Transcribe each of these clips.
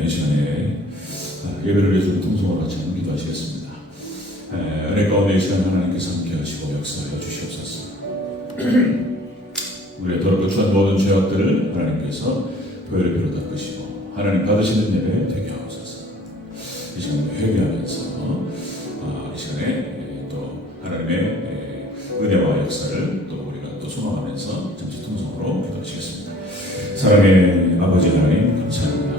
이 시간에 예배를 위해서 통성으로 같이 한번 기도하시겠습니다. 은혜 가운데 이 시간 하나님께서 함께 하시고 역사하여 주시옵소서. 우리의 더럽고 추한 모든 죄악들을 하나님께서 보혈비로 닦으시고 하나님 받으시는 예배 되게 하옵소서. 이 시간에 회개하면서 이 시간에 또 하나님의 은혜와 역사를 또 우리가 또 소망하면서 잠시 통성으로 기도하시겠습니다. 사랑의 아버지 하나님 감사합니다.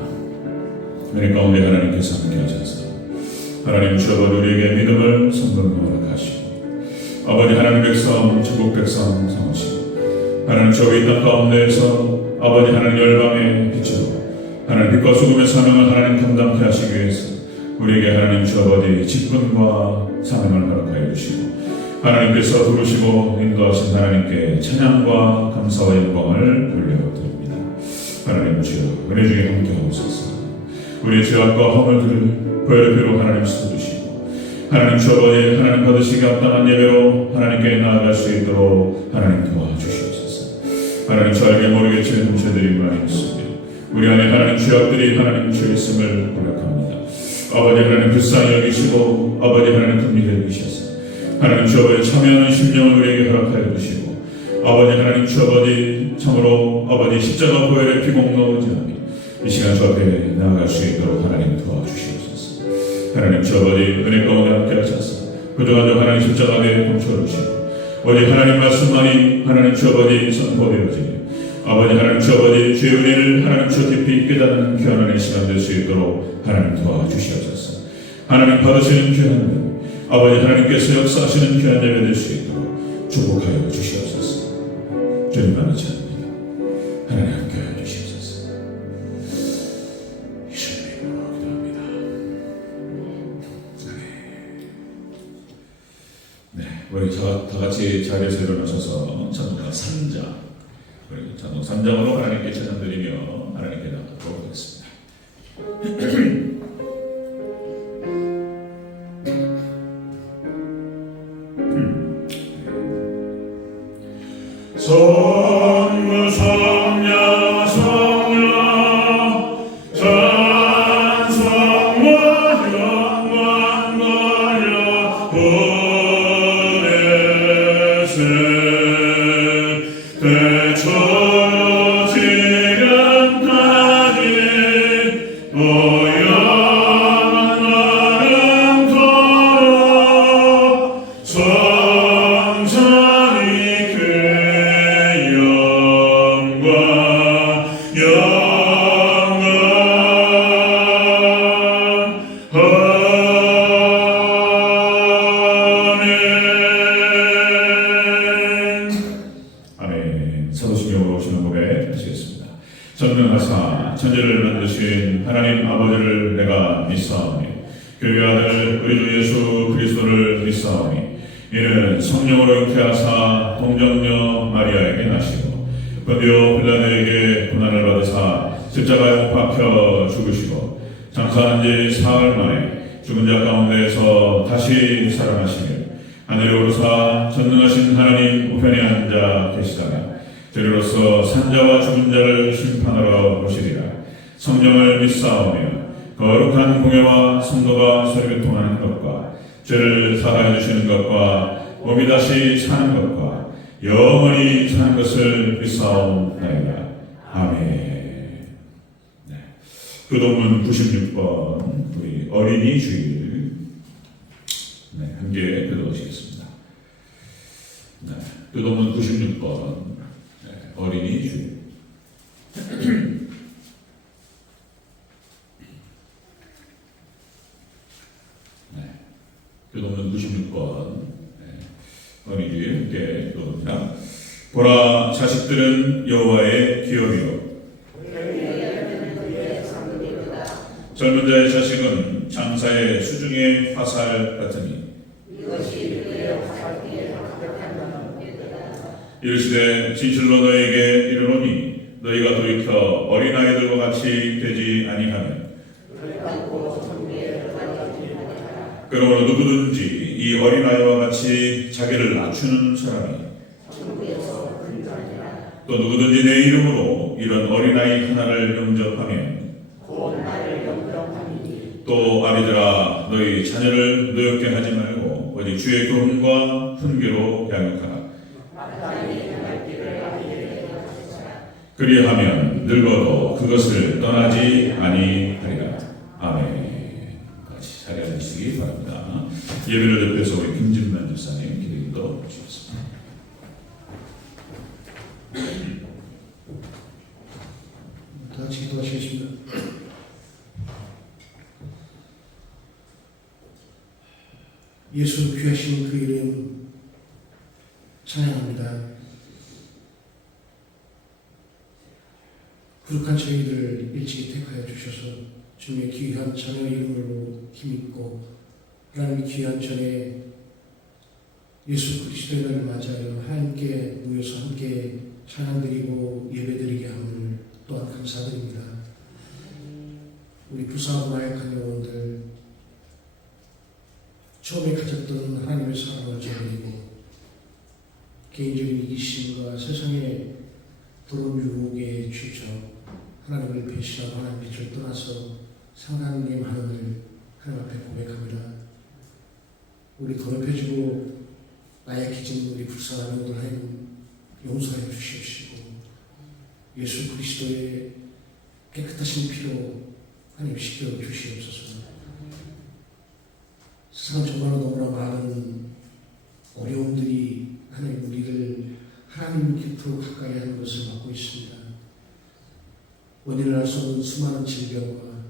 은혜 가운데 하나님께서 함께 하셔서 하나님 주 아버지 우리에게 믿음을 선물로 허락하시고 아버지 하나님 백성 천국 백성 삼으시고 하나님 저 이 땅 가운데에서 아버지 하나님 열방의 빛으로 하나님 빛과 소금의 사명을 하나님 감당케 하시기 위해서 우리에게 하나님 주 아버지 직분과 사명을 허락하여 주시고 하나님께서 부르시고 인도하신 하나님께 찬양과 감사와 영광을 돌려드립니다. 하나님 주여 은혜 중에 함께 하옵소서. 우리의 죄악과 허물들을 보혈비로 하나님 씻어주시고 하나님 주 아버지 하나님 받으시기 합당한 예배로 하나님께 나아갈 수 있도록 하나님 도와주시옵소서. 하나님 저 알게 모르게 지은 죄들이 많이 있으며 우리 안에 하나님 죄악들이 하나님 죄 있음을 고백합니다. 아버지 하나님 불쌍히 여기시고 아버지 하나님 긍휼히 여기셔서 하나님 주 아버지 참여하는 심령을 우리에게 허락하여 주시고 아버지 하나님 주 아버지 참으로 아버지 십자가 보혈의 피공 넣으지 않으며 이 시간 주 앞에 나아갈 수 있도록 하나님 도와주시옵소서. 하나님 주 아버지 은혜 가운데 함께 하셔서 그동안 하나님 십자가에 pom쳐주시고 오직 하나님 말씀만이 하나님 주 아버지 선포되어지며 아버지 하나님 주 아버지 주의 은혜를 하나님 주 깊이 깨닫는 귀한 은혜의 시간 될 수 있도록 하나님 도와주시옵소서. 하나님 받으시는 귀한 은혜 아버지 하나님께서 역사하시는 귀한 예배 될 수 있도록 축복하여 주시옵소서. 주님 만나지 않습니다. 하나님 함께하여 주시옵소서. 예수님으로 기도합니다. 네, 우리 다 같이 자리에서 일어나셔서 찬송가 3장 우리 찬송 3장으로 하나님께 찬양드리며 하나님께 나가도록 하겠습니다. 성부 성녀 성령 찬송과 영광 돌려 보내세 대처로 지금까지 영원한 마음으로 성전이 전능하사 천지를 만드신 하나님 아버지를 내가 믿사오니 그의 아들 우리 주 예수 그리스도를 믿사오니 이는 성령으로 잉태하사 동정녀 마리아에게 나시고 본디오 빌라도에게 고난을 받으사 십자가에 못 박혀 죽으시고 장사한 지 사흘 만에 죽은 자 가운데에서 다시 살아나시며 하늘에 오르사 전능하신 하나님 우편에 앉아 계시다가 저리로서 산자와 죽은 자를 심판하러 오시리라. 성령을 믿사오며 거룩한 공예와 성도가 서로 교통하는 것과 죄를 사하여 주시는 것과 몸이 다시 사는 것과 영원히 사는 것을 믿사옵나이다. 아멘. 네. 교동문 96번 우리 어린이 주일 함께 교도하시겠습니다. 교동문 96번 어린이 주일. 교동문 96번 어린이 주일 함께 교도합니다. 보라 자식들은 여호와의 기업이요 젊은 자의 자식은 장사의 수중의 화살 같으니 이르시되 진실로 너에게 이르노니 너희가 돌이켜 어린아이들과 같이 되지 아니하면 그러므로 누구든지 이 어린아이와 같이 자기를 낮추는 사람이 또 누구든지 내 이름으로 이런 어린아이 하나를 영접하면 또 아비들아 너희 자녀를 노엽게 하지 말고 오직 주의 교훈과 훈계로 양육하라. 그리하면 늙어도 그것을 떠나지 아니하리라. 아멘. 같이 자리에 앉으시기 바랍니다. 예배를 대표해서 우리 김진만 집사님 기도도 주셨습니다. 다 같이 기도하시겠습니다. 예수 귀하신 그 이름 찬양합니다. 부족한 저희를 일찍이 택하여 주셔서 주님의 귀한 자녀 이름으로 힘입고 하나님의 귀한 전에 예수 그리스도의 날을 맞아요. 하나님께 모여서 함께 찬양드리고 예배드리게 함을 또한 감사드립니다. 우리 부사하고 마약한 영혼들 처음에 가졌던 하나님의 사랑을 저버리고 개인적인 이기심과 세상의 더러운 유혹에 취쳐 하나님을 배신하고 하나님 빛을 떠나서 상하님 하나님을 하나님 앞에 고백합니다. 우리 더럽혀지고 나약해진 우리 불쌍한 영혼들 하나님 용서해 주시옵시고 예수 그리스도의 깨끗하신 피로 하나님 씻겨 주시옵소서. 세상 정말 너무나 많은 어려움들이 하나님 우리를 하나님 곁으로 가까이 하는 것을 막고 있습니다. 원인을 알 수 없는 수많은 질병과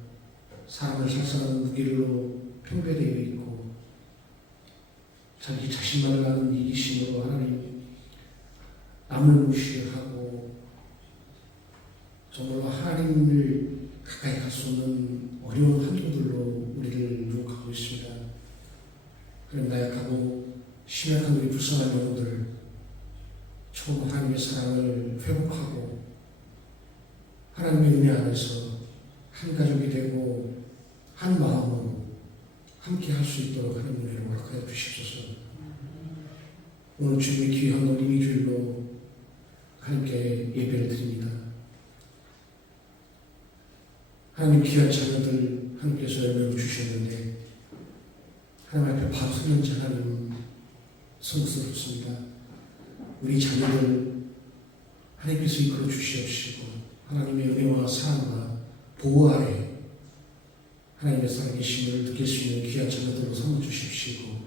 사람을 살상하는 무기로 평배되어 있고 자기 자신만을 아는 이기심으로 하나님 남을 무시하고 정말로 하나님을 가까이 갈 수 없는 어려운 한도들로 우리를 유혹하고 있습니다. 그런 나약하고 심약한 우리 불쌍한 영혼들 처음 하나님의 사랑을 회복하고 하나님의 은혜 안에서 한 가족이 되고 한 마음으로 함께 할 수 있도록 하나님 은혜를 허락하여 주시옵소서. 오늘 주님의 귀한 어린이 주일로 하나님께 예배를 드립니다. 하나님 귀한 자녀들 하나님께서 열매를 주셨는데 하나님 앞에 바로 서는 자 하나님 성스럽습니다. 우리 자녀들 하나님께서 이끌어 주시옵시고 하나님의 은혜와 사랑과 보호 아래 하나님의 살아계심을 느낄 수 있는 귀한 자녀들로 삼아주십시고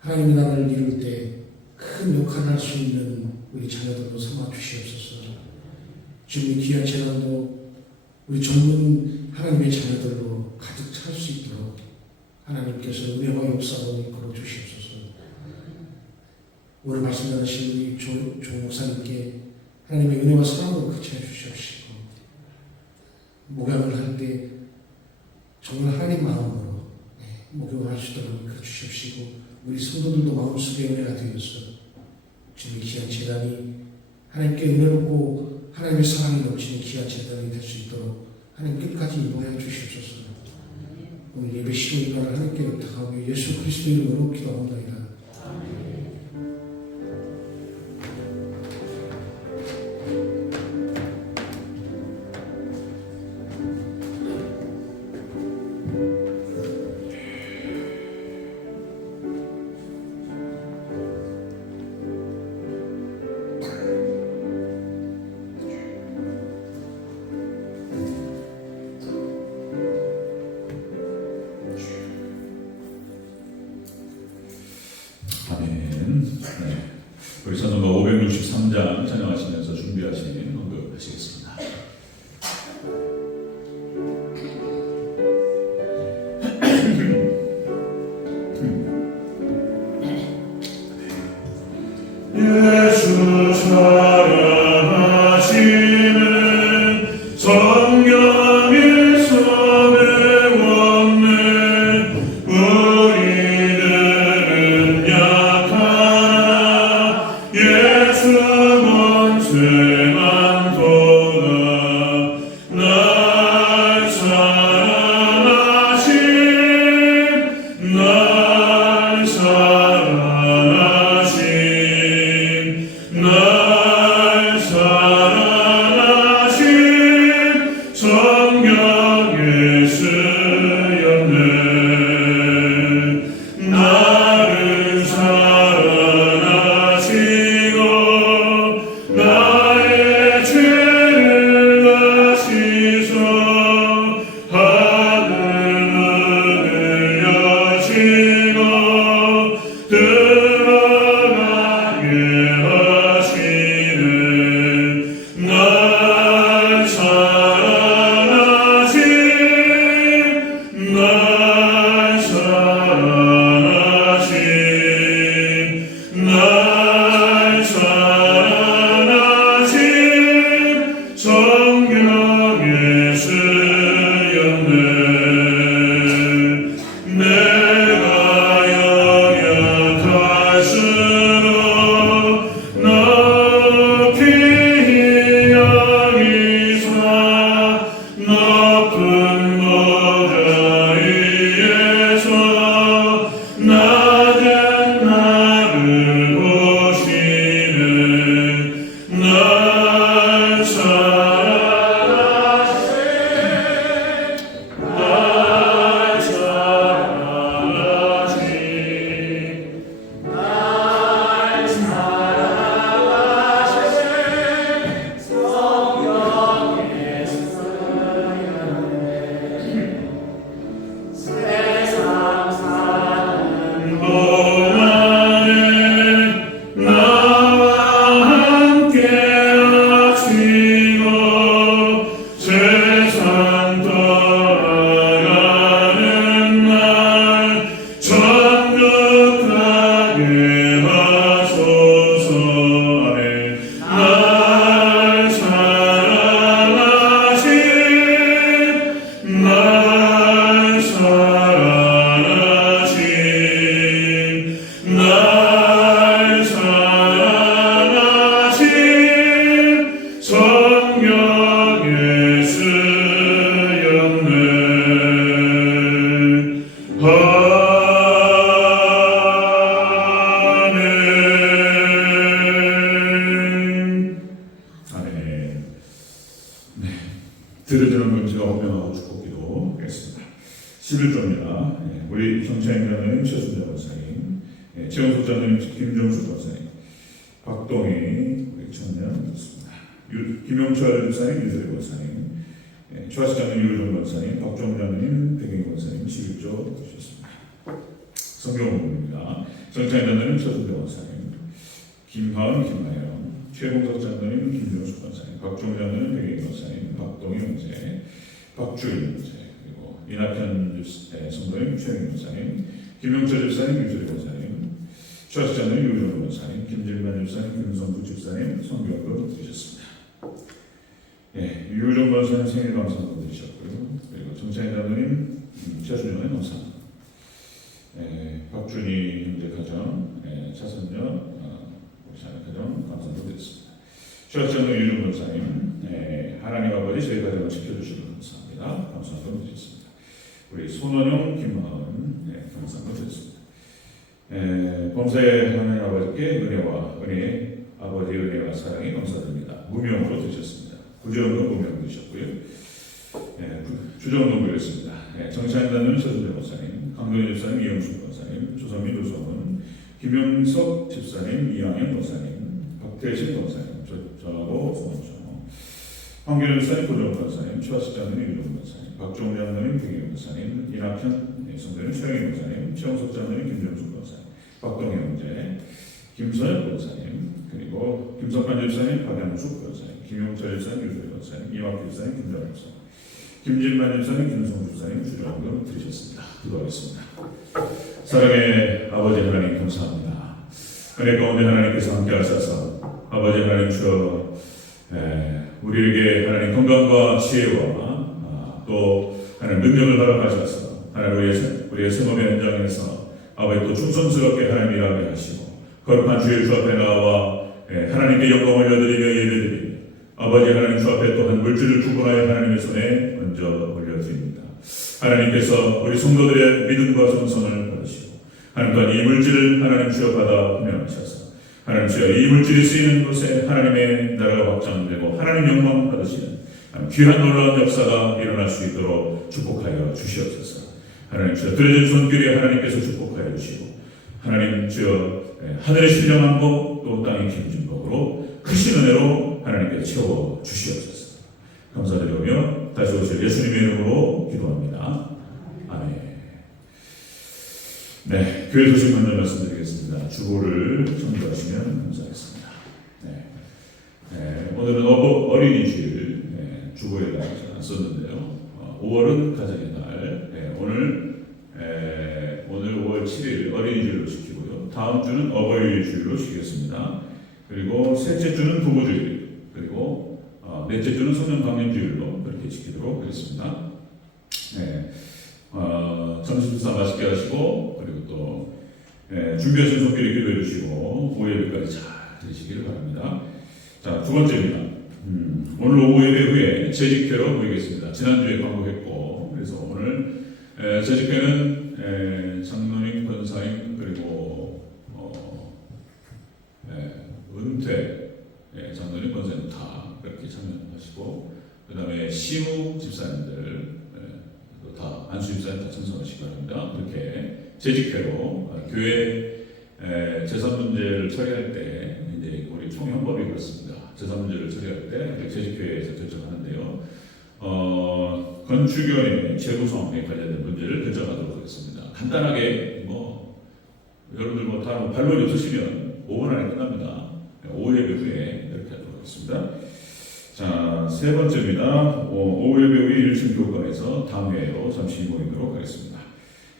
하나님이 나를 이룰 때 큰 역할을 할 수 있는 우리 자녀들로 삼아주시옵소서. 주님의 귀한 재난도 우리 전문 하나님의 자녀들로 가득 찰 수 있도록 하나님께서 은혜와 역사로 이끌어 주시옵소서. 오늘 말씀 나누신 우리 조 목사님께 하나님의 은혜와 사랑으로 그치해 주시옵시고 목양을 할 때 정말 하나님 마음으로 목양을 할 수 있도록 이끌어 주시옵시고 우리 성도들도 마음속에 은혜가 되어서 주님의 귀한 재단이 하나님께 은혜롭고 하나님의 사랑이 넘치는 귀한 재단이 될 수 있도록 하나님 끝까지 인도하여 주시옵소서. 오늘 예배 시간을 하나님께 부탁하고 예수 그리스도 이름으로 기도합니다. 예수였네. 나를 사랑하시고 나의 죄를 다시소 하늘문을 여시고 들어가게 하시네. 날 사랑하신 날 사랑하신 날 사랑하신 성경 예수였네. 내가 연약할수록 높이 여기사 높은 보좌 위에서 낮은 나를 보시네. 날 사랑하신 날 사랑하신 동안에 나와 함께 하시고 세상 떠나가는 날 천국 가게 하소서. 아멘. 날 사랑하신 날 사랑하신 날 사랑하신 성령 예수였네. 아멘. 아멘. 네, 들어주는 금지가 호명하고 축복기도 하겠습니다. 11조입니다. 우리 정찬인자님, 최순자 권사님, 최영숙 자님, 김정숙 권사님, 박동희 우리 청년 그렇습니다. 김용철 집사님, 유재리 권사님, 최하시장님, 유정 권사님, 박종장님, 백인 권사님 11조 주셨습니다. 성경원입니다. 정찬인자님, 최순자 권사님, 김하은, 김하영, 최봉석 장로님, 김정숙 권사님, 박종장님, 백인 권사님, 박동희 형제, 박주일 형제, 그리고 이낙현 성도님, 최영 권사님, 김용철 집사님, 유주리 권사님, 최하시장님, 유정 권사님, 김질만 집사님, 김성주 집사님, 성경을 드리셨습니다. 유정 권사님 생일 감사도 드리셨고요. 그리고 정찬희 장로님, 최순영의 감사합니다. 박준희 형제 가정, 차선녀, 우리 자녀 가정 감사도 드렸습니다. 최하시장로 유정 권사님, 하나님 아버지 저희 가정을 지켜주시는 감사합니다. 감사도 드렸습니다. 우리 손원영, 김마은 감사도 드렸습니다. 범사의 하나님 아버지께 은혜와 은혜, 아버지의 은혜와 사랑이 감사드립니다. 무명으로 드셨습니다. 구정도 무명 드셨고요. 주정도 드렸습니다. 정찬단님, 서준대 목사님, 강동희 집사님, 이영숙 목사님, 조선민 조성은, 김영석 집사님, 이양현 목사님, 박태신 목사님, 저하고 소원조, 황교안 목사님, 고정 목사님, 최하시장님, 유정 목사님, 박종장 장님, 백인 목사님, 이낙현 성도님, 최영희 목사님, 최영석 장님, 김정숙 목사님, 박동희 형제, 김선엽 목사님, 그리고 김석환 집사님, 박양숙 목사님, 김용철 집사님, 유주리 목사님, 이학기 집사님, 김정일 목사님, 김진만 집사님, 김성 집사님 주정금 드리셨습니다. 기도하겠습니다. 사랑의 아버지 하나님 감사합니다. 은혜 가운데 하나님께서 함께 하셔서 아버지 하나님 주여 우리에게 하나님 건강과 지혜와 또 하나님 능력을 허락하셔서 하나님 우리의 생업의 현장에서 아버지 또 충성스럽게 하나님 일하게 하시고 거룩한 주의 주 앞에 나와 하나님께 영광을 올려드리며 예배드리며 아버지 하나님 주 앞에 또한 물질을 구분하여 하나님의 손에 얹어 올려드립니다. 하나님께서 우리 성도들의 믿음과 정성을 받으시고 하나님 또한 이 물질을 하나님 주여 받아 분양하셔서 하나님 주여 이 물질이 쓰이는 곳에 하나님의 나라가 확장되고 하나님 영광 받으시는 귀한 놀라운 역사가 일어날 수 있도록 축복하여 주시옵소서. 하나님 주여 들어진 손길에 하나님께서 축복하여 주시고 하나님 주여 하늘의 신령한 복 또 땅의 깊은 복으로 크신 은혜로 하나님께 채워 주시옵소서. 감사드리며 다시 오실 예수님의 이름으로 기도합니다. 아멘. 네, 교회 소식 먼저 말씀드리겠습니다. 주보를 청구하시면 감사하겠습니다. 오늘은 어린이 주일 주보에 썼는데요. 5월은 가정의 달. 오늘 5월 7일 어린이 주일로 지키고요. 다음 주는 어버이 주일로 지키겠습니다. 그리고 셋째 주는 부부 주일, 그리고 넷째 주는 소년 강림 주일로 그렇게 지키도록 하겠습니다. 점심 식사 맛있게 하시고 그리고 또 준비하신 손길에 기도해 주시고 오후 예배까지 잘 드시기를 바랍니다. 자, 두 번째입니다. 오늘 오후 예배 후에 재직회로 모이겠습니다. 지난주에 광고했고 그래서 오늘 재직회는 장로님, 권사님 그리고 은퇴 장로님, 권사님 다 그렇게 참여하시고 그 다음에 시무 집사님들 다 안수 집사님 다 참석하시기 바랍니다. 이렇게 재직회로 교회 재산 문제를 처리할 때 이제 우리 총회헌법이 그렇습니다. 재산 문제를 처리할 때 재직회에서 결정하는데요. 건축위원회 재구성에 관련된 문제를 결정하도록 하겠습니다. 간단하게 여러분들 다 반론이 없으시면 5분 안에 끝납니다. 오후 예배 후에 이렇게 하도록 하겠습니다. 자, 세 번째입니다. 오후 예배 후에 1층 교육관에서 당회로 잠시 모이도록 하겠습니다.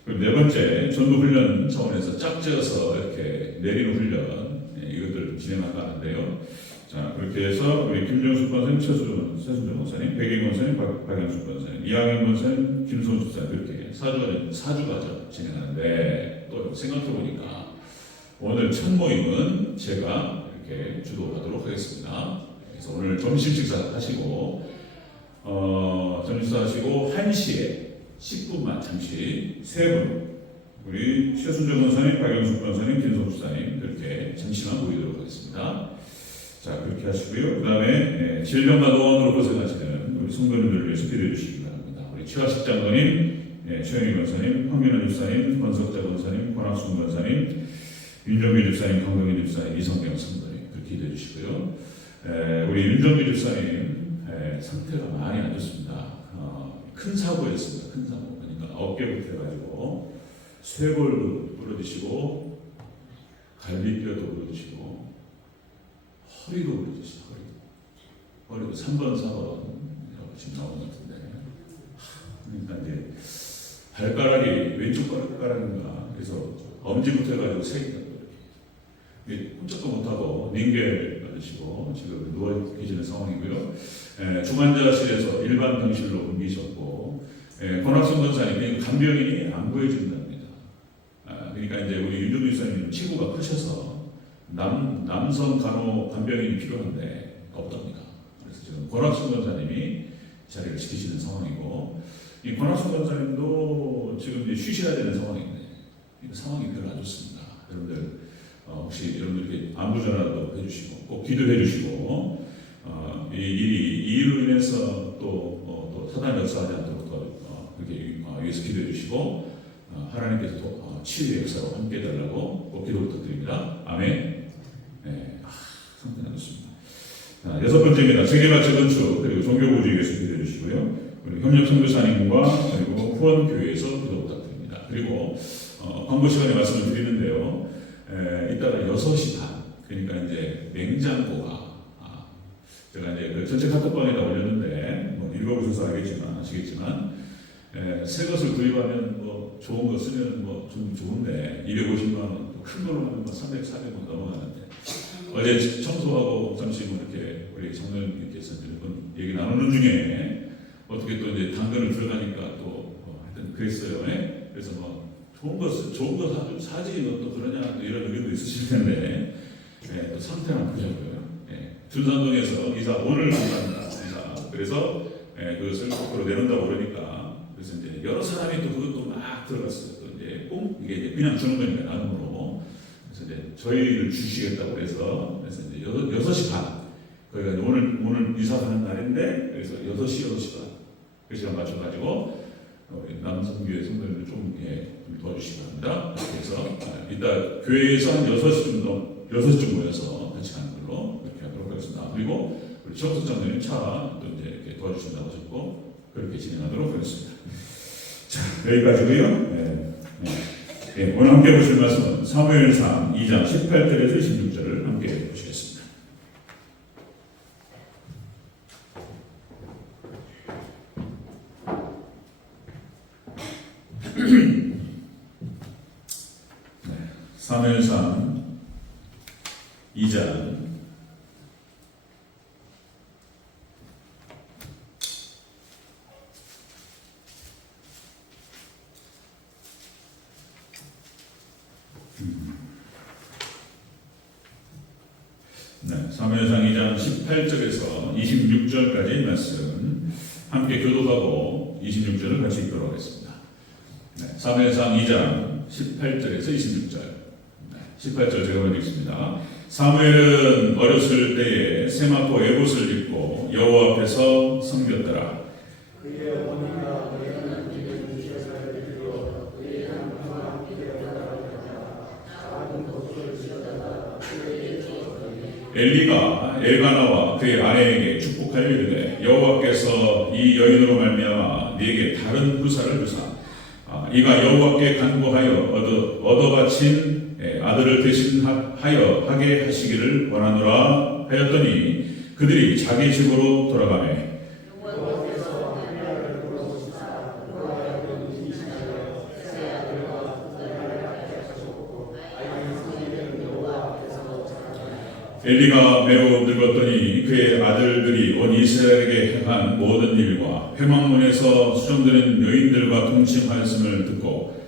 그리고 네 번째, 전도 훈련 차원에서 짝지어서 이렇게 내리는 훈련, 이것들 진행할까 하는데요. 자, 그렇게 해서 우리 김정숙 권사님, 최순정 권사님, 백인 권사님, 박양숙 권사님, 이항인 권사님, 김소은 집사님 이렇게 사주과정 진행하는데 또 생각해보니까 오늘 첫 모임은 제가 이렇게 주도하도록 하겠습니다. 그래서 오늘 점심 식사 하시고 점심 식사 하시고 1시에 10분만 잠시 세 분 우리 최순정 권사님, 박영숙 권사님, 김성수 집사님 그렇게 잠시만 모이도록 하겠습니다. 자, 그렇게 하시고요. 그 다음에 질병과 노원으로 고생하시는 우리 성도님들을 위해서 기도해 주시기 바랍니다. 우리 최화식 장로님, 최영희 권사님, 황민원 집사님, 권석자 권사님, 권학순 권사님, 윤정규 집사님, 강동희 집사님, 이성경 성도님 그렇게 기도해 주시고요. 우리 윤정규 집사님 상태가 많이 안 좋습니다. 큰 사고였습니다. 큰 사고. 그러니까 어깨부터 해가지고 쇄골도 부러지시고 갈비뼈도 부러지시고 허리도 부러지시고 허리도 3번, 4번 지금 나온 것 같은데 그러니까 이제 발가락이 왼쪽 발가락인가 그래서 엄지부터 해가지고 세 개가 이렇게 꼼짝도 못하고 링겔 받으시고 지금 누워 계시는 상황이고요. 중환자실에서 일반 병실로 옮기셨고 권학순 권사님이 간병인이 안 구해준답니다. 그러니까 이제 우리 윤종규 집사님은 치구가 크셔서 남성 간병인이 필요한데 없답니다. 그래서 지금 권학순 권사님이 자리를 지키시는 상황이고 이 권학순 권사님도 지금 이제 쉬셔야 되는 상황인데 상황이 별로 안 좋습니다. 여러분들 혹시 여러분들께 안부 전화도 해주시고 꼭 기도해 주시고 이 일로 인해서 또 사단이 역사하지 않도록 그렇게 위해서 기도해 주시고 하나님께서 또 치유의 역사로 함께 해달라고 꼭 기도 부탁드립니다. 아멘. 상태가 좋습니다. 여섯 번째입니다. 세계마체 건축 그리고 종교구조에 위해서 기도해 주시고요. 그리고 협력 선교사님과 그리고 후원교회에서 기도 부탁드립니다. 그리고 광고 시간에 말씀을 드리는데요. 이따가 6시 반 그러니까 이제 냉장고가 제가 이제 그 전체 카톡방에다 올렸는데 읽어보셔서 아시겠지만 새 것을 구입하면 좋은 거 쓰면 좀 좋은데 250만 원 큰 걸로 하면 300, 400원 넘어가는데 어제 청소하고 잠시 이렇게 우리 장로님께서 얘기 나누는 중에 어떻게 또 이제 당근을 들어가니까 또 하여튼 그랬어요. 그래서 좋은 거 사지 또 그러냐 또 이런 의견도 있으실 텐데 또 상태만 보자고요. 준산동에서 이사 오늘 만납니다. 그래서 그것을 거꾸로 내놓는다고 그러니까 그래서 이제 여러 사람이 또 그것도 막 들어갔어요. 또 이제 꼭 이게 이제 그냥 주는 거니까 나눔으로 그래서 이제 저희를 주시겠다고 그래서 이제 6시 반 그러니까 오늘 이사 가는 날인데 그래서 6시 반 그 시간 맞춰가지고 남성교회 성도님들 좀 도와주시기 바랍니다. 그래서 이따 교회에서 한 6시쯤 모여서 같이 가는 걸로 이렇게 하도록 하겠습니다. 그리고 우리 청소장님 차 또 이제 이렇게 도와주신다고 하셨고 그렇게 진행하도록 하겠습니다. 자, 여기까지고요. 오늘 함께 보실 말씀은 사무엘상 2장 18절에서 26절을 함께 보시겠습니다. 사무엘상 2장 18절에서 26절까지 말씀 함께 교독하고 26절을 같이 읽도록 하겠습니다. 사무엘상 2장 18절에서 26절 18절 제가 먼저 읽습니다. 사무엘은 어렸을 때에 세마포 에봇을 입고 여호와 앞에서 섬겼더라. 그의 어머니가 그에는 그의 주셔서 이르러 그의 한부와 기대어다가 작은 것을 지어다가 그에게 주었더니 엘리가 엘가나와 그의 아내에게 축복하여 이르되 여호와께서 이 여인으로 말미암아 네게 다른 부사를 주사 이가 여호와께 간구하여 얻어 바친 아들을 대신하여 하게 하시기를 원하노라 하였더니 그들이 자기 집으로 돌아가매 여호와께서 하나를 부르시사 그로 하여금 임신하여 새 아들과 딸을 낳게 하셨고 아이는 성일은 여호와 앞에서 자라나니 엘리가 매우 늙었더니 그의 아들들이 온 이스라엘에게 행한 모든 일과 회막문에서 수정되는 여인들과 동침하였음을 듣고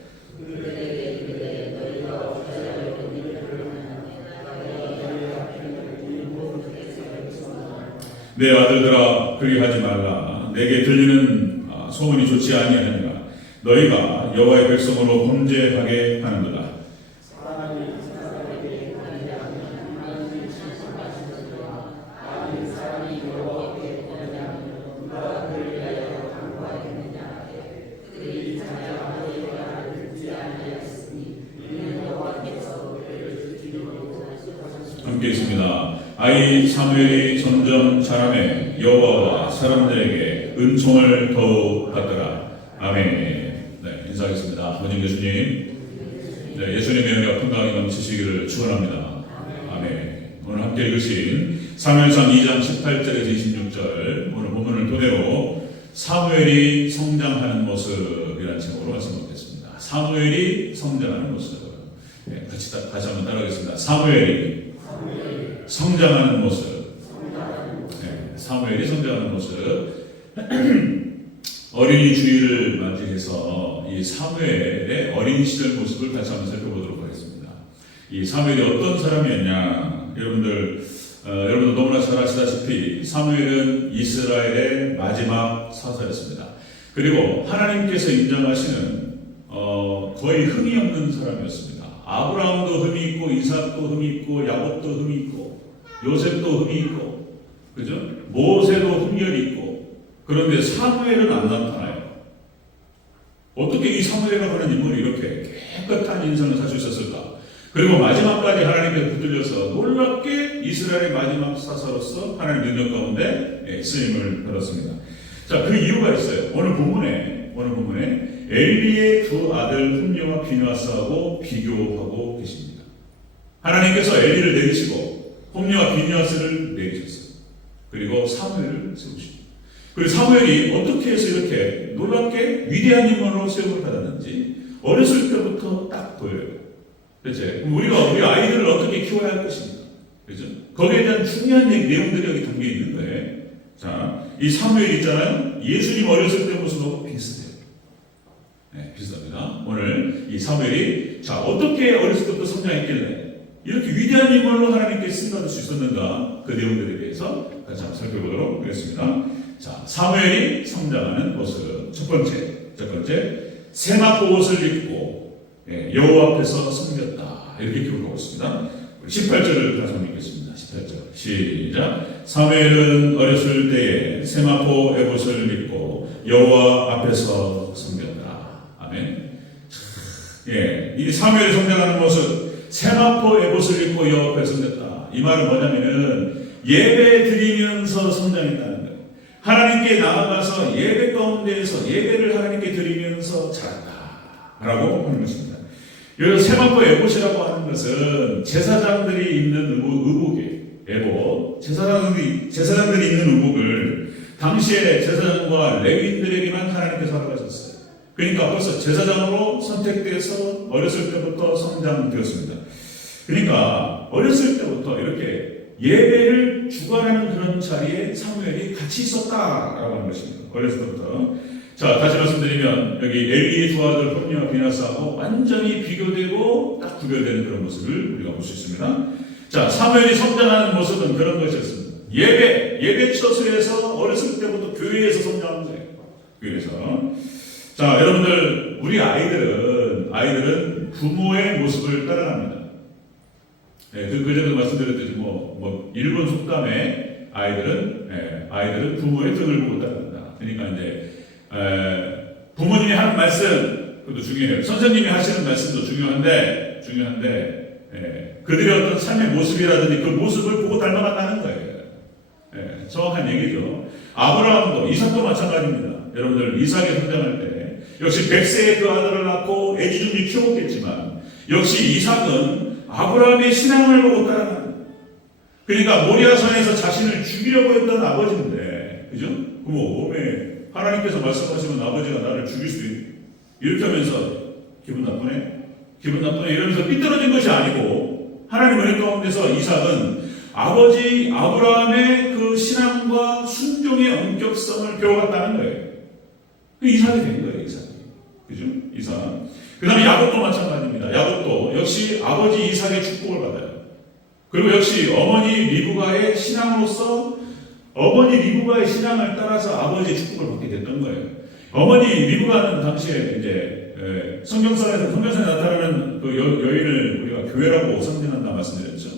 내 아들들아 그리하지 말라. 내게 들리는 소문이 좋지 아니하니라. 너희가 여호와의 백성으로 범죄하게 하는도다. 사람이 사람에게 관대하면 하나님이 칭송하시느니라. 만일 사람이 여호와께 관대하면 누가 그를 위하여 간구하겠느냐. 그들이 자기 아버지의 말을 듣지 아니하였으니 이는 여호와께서 그를 지키려고 약속하셨습니다. 함께 있습니다. 아이 사무엘이 점점 자라매 여호와와 사람들에게 은총을 더욱 받더라. 아멘. 네, 인사하겠습니다. 아버님 예수님, 네, 예수님의 은혜가 풍성하게 넘치시기를 축원합니다. 아멘. 오늘 함께 읽으신 사무엘상 2장 18절에서 26절 오늘 본문을 토대로 사무엘이 성장하는 모습이라는 제목으로 말씀 드리겠습니다. 사무엘이 성장하는 모습. 네, 같이 다시 한번 따라하겠습니다. 사무엘이 성장하는 모습. 네, 사무엘이 성장하는 모습. 어린이 주일을 맞이해서 이 사무엘의 어린 시절 모습을 다시 한번 살펴보도록 하겠습니다. 이 사무엘이 어떤 사람이었냐? 여러분도 너무나 잘 아시다시피 사무엘은 이스라엘의 마지막 사사였습니다. 그리고 하나님께서 인정하시는 거의 흠이 없는 사람이었습니다. 아브라함도 흠이 있고 이삭도 흠이 있고 야곱도 흠이 있고 요셉도 흠이 있고 그죠? 모세도 흠결이 있고 그런데 사무엘은 안 나타나요. 어떻게 이 사무엘이라고 하는 인물이 이렇게 깨끗한 인생을 살 수 있었을까? 그리고 마지막까지 하나님께 붙들려서 놀랍게 이스라엘의 마지막 사사로서 하나님의 능력 가운데 쓰임을 받았습니다. 자, 그 이유가 있어요. 오늘 본문에 엘리의 두 아들 홈리와 비느하스하고 비교하고 계십니다. 하나님께서 엘리를 내리시고 홈리와 비느하스를 내리셨어요. 그리고 사무엘을 세우십니다. 그리고 사무엘이 어떻게 해서 이렇게 놀랍게 위대한 인물로 세움을 받았는지 어렸을 때부터 딱 보여요. 그렇죠? 우리가 우리 아이들을 어떻게 키워야 할 것입니까? 그렇죠? 거기에 대한 중요한 내용들이 여기 담겨 있는 거예요. 자, 이 사무엘 있잖아요. 예수님 어렸을 때 모습하고 비슷해요. 네, 비슷합니다. 오늘 이 사무엘이 자 어떻게 어렸을 때부터 성장했길래 이렇게 위대한 인물로 하나님께 쓰임받을 수 있었는가 그 내용들에 대해서 같이 한번 살펴보도록 하겠습니다. 자, 사무엘이 성장하는 모습 첫 번째 세마포 옷을 입고 여호와 앞에서 섬겼다 이렇게 기록하고 있습니다. 18절을 다시 한번 읽겠습니다. 18절 시작. 사무엘은 어렸을 때에 세마포 에봇을 입고 여호와 앞에서 섬겼다. 아멘. 예, 이 사무엘이 성장하는 모습, 세마포 에봇을 입고 여호와 앞에 섬겼다. 이 말은 뭐냐면은 예배 드리면서 성장했다는 거예요. 하나님께 나아가서 예배 가운데에서 예배를 하나님께 드리면서 자랐다라고 하는 것입니다. 여기서 세마포 에봇이라고 하는 것은 제사장들이 입는 의복이에요. 에봇, 제사장들이 입는 의복을 당시에 제사장과 레위인들에게만 하나님께서 허락하셨어요. 그러니까 벌써 제사장으로 선택돼서 어렸을 때부터 성장되었습니다. 그러니까 어렸을 때부터 이렇게 예배를 주관하는 그런 자리에 사무엘이 같이 있었다라고 하는 것입니다. 어렸을 때부터. 자, 다시 말씀드리면 여기 엘리의 두 아들 홈리와 비나스하고 완전히 비교되고 딱 구별되는 그런 모습을 우리가 볼 수 있습니다. 자, 사무엘이 성장하는 모습은 그런 것이었습니다. 예배 처소에서 어렸을 때부터 교회에서 성장한 거예요. 교회에서. 자, 여러분들, 우리 아이들은 부모의 모습을 따라갑니다. 네, 그전에도 말씀드렸듯이 일본 속담에 아이들은 부모의 등을 보고 따라간다. 그러니까 이제 부모님이 하는 말씀 그것도 중요해요. 선생님이 하시는 말씀도 중요한데 그들의 어떤 삶의 모습이라든지 그 모습을 보고 닮아간다는 거예요. 정확한 얘기죠. 아브라함도 이삭도 마찬가지입니다. 여러분들 이삭이 성장할 때 역시 100세에 그 아들을 낳고 애지중지 키웠겠지만 역시 이삭은 아브라함의 신앙을 보고 따라가는 거예요. 그러니까 모리아산에서 자신을 죽이려고 했던 아버지인데, 그죠? 하나님께서 말씀하시면 아버지가 나를 죽일 수 있다. 이렇게 하면서 기분 나쁘네 이러면서 삐뚤어진 것이 아니고 하나님 은혜 가운데서 이삭은 아버지 아브라함의 그 신앙과 순종의 엄격성을 배워갔다는 거예요. 그 이삭이 된 거예요. 그죠? 이삭. 그 다음에 야곱도 마찬가지입니다. 야곱도 역시 아버지 이삭의 축복을 받아요. 그리고 역시 어머니 리브가의 신앙으로서 어머니 리브가의 신앙을 따라서 아버지의 축복을 받게 됐던 거예요. 어머니 리브가는 당시에 이제 성경상에 나타나는 그 여인을 우리가 교회라고 상징한다 말씀드렸죠.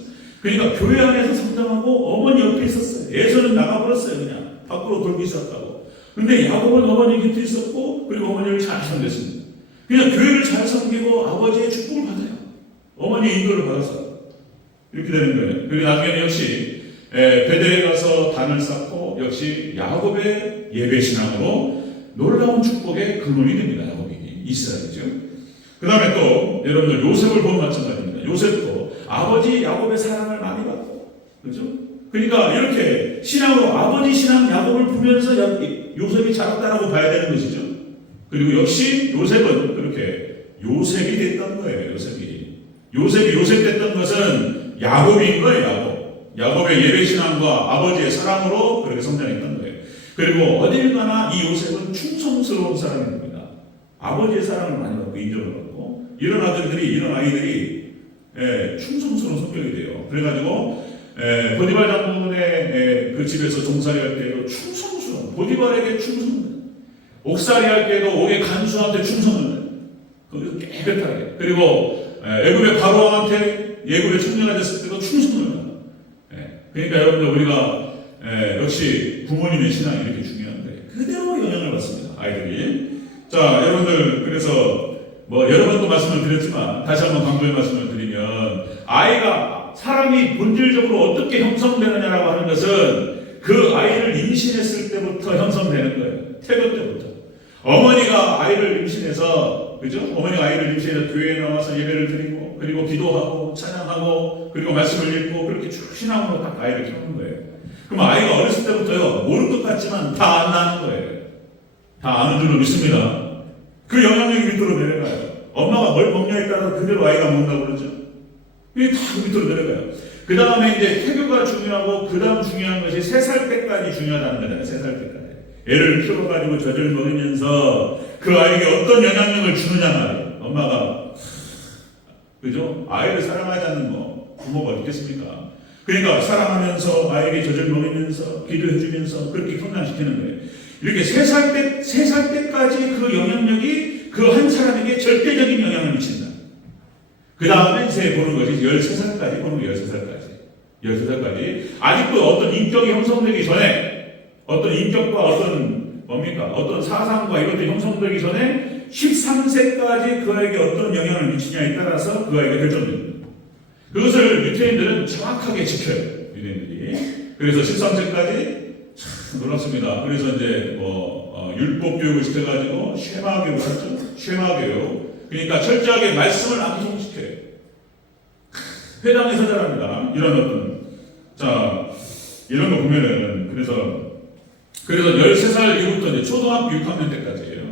그러니까 교회 안에서 성장하고 어머니 옆에 있었어요. 예수는 나가버렸어요. 그냥 밖으로 돌기 시작하고. 근데 야곱은 어머니 곁에 있었고 그리고 어머니를 잘 섬겼습니다. 그냥 교회를 잘 섬기고 아버지의 축복을 받아요. 어머니의 인도를 받아서 이렇게 되는 거예요. 그리고 나중에는 역시 베델에 가서 단을 쌓고 역시 야곱의 예배 신앙으로 놀라운 축복의 근원이 됩니다. 야곱이 이스라엘이죠. 그 다음에 또 여러분들 요셉을 보면 마찬가지입니다. 요셉도 아버지 야곱의 사랑을 많이 받고 그렇죠? 그러니까 이렇게 신앙으로 아버지 신앙 야곱을 보면서 요셉이 자랐다라고 봐야 되는 것이죠. 그리고 역시 요셉은 그렇게 요셉이 됐던 거예요. 요셉이 요셉 됐던 것은 야곱인 거예요. 야곱의 예배신앙과 아버지의 사랑으로 그렇게 성장했던 거예요. 그리고 어딜 가나 이 요셉은 충성스러운 사람이 됩니다. 아버지의 사랑을 많이 받고 인정을 받고 이런 아이들이 충성스러운 성격이 돼요. 그래가지고 보디발 장군의 그 집에서 종살이 할 때도 충성스러운 보디발에게 충성을 옥살이 할 때도 옥의 간수한테 충성을 거기서 깨끗하게 그리고 애굽의 바로왕한테 애굽의 청년이 됐을 때도 충성을 합니다. 그러니까 여러분들 우리가 역시 부모님의 신앙이 이렇게 중요한데 그대로 영향을 받습니다. 아이들이. 자 여러분들 그래서 여러 번도 말씀을 드렸지만 다시 한번 강조의 말씀을 드리면 아이가 사람이 본질적으로 어떻게 형성되느냐라고 하는 것은 그 아이를 임신했을 때부터 형성되는 거예요. 태교 때부터. 어머니가 아이를 임신해서 그죠? 어머니가 아이를 임신해서 교회에 나와서 예배를 드리고 그리고 기도하고 찬양하고 그리고 말씀을 읽고 그렇게 쭉 신앙으로 딱 아이를 키우는 거예요. 그럼 아이가 어렸을 때부터요 모를 것 같지만 다 안다는 거예요. 다 아는 줄로 믿습니다. 그 영향력이 밑으로 내려가요. 엄마가 뭘 먹냐에 따라서 그대로 아이가 먹는다고 그러죠. 이게 다 밑으로 내려가요. 그 다음에 이제 태교가 중요하고 그 다음 중요한 것이 3살 때까지 중요하다는 거잖아요. 3살 때까지. 애를 키워가지고 젖을 먹이면서 그 아이에게 어떤 영향력을 주느냐 말이에요. 엄마가 그죠? 아이를 사랑하지 않는 부모가 어떻겠습니까? 그러니까 사랑하면서 아이에게 젖을 먹이면서 기도해주면서 그렇게 성장시키는 거예요. 이렇게 3살 때까지 그 영향력이 그 한 사람에게 절대적인 영향을 미친다. 그 다음에 이제 보는 것이 13살까지 보는 거 13살까지. 13살까지 아직도 어떤 인격이 형성되기 전에 어떤 인격과 어떤 뭡니까? 어떤 사상과 이것들이 형성되기 전에 13세까지 그 아이에게 어떤 영향을 미치냐에 따라서 그 아이가 결정됩니다. 그것을 유태인들은 정확하게 지켜요. 유대인들이. 그래서 13세까지 참 놀랍습니다. 그래서 이제 율법 교육을 시켜가지고 쉐마 교육을 했죠. 쉐마 교육. 그러니까 철저하게 말씀을 암송시켜요. 회당에서 자랍니다. 이런 어떤 자 이런 거 보면은 그래서 13살 이후부터 이제 초등학교 6학년 때까지예요.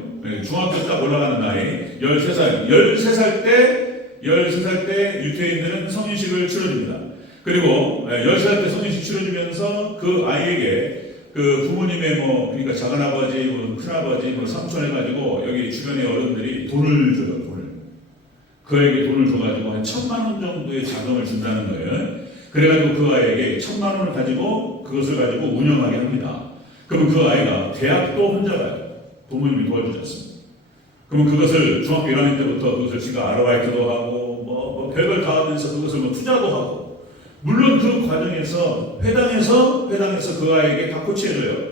중학교 딱 올라가는 나이 13살 때 유태인들은 성인식을 치러줍니다. 그리고 13살 때 성인식 치러주면서 그 아이에게 그 부모님의 그러니까 작은아버지, 큰아버지, 삼촌 해가지고 여기 주변의 어른들이 돈을 줘요. 그에게 돈을 줘가지고 한 1,000만 원 정도의 자금을 준다는 거예요. 그래가지고 그 아이에게 1,000만 원을 가지고 그것을 가지고 운영하게 합니다. 그러면 그 아이가 대학도 혼자 가요. 부모님이 도와주지 않습니다. 그러면 그것을 중학교 1학년 때부터 그것을 지가 아르바이트도 하고 별걸 다 하면서 그것을 투자도 하고 물론 그 과정에서 회당에서 그 아이에게 다 코치해줘요.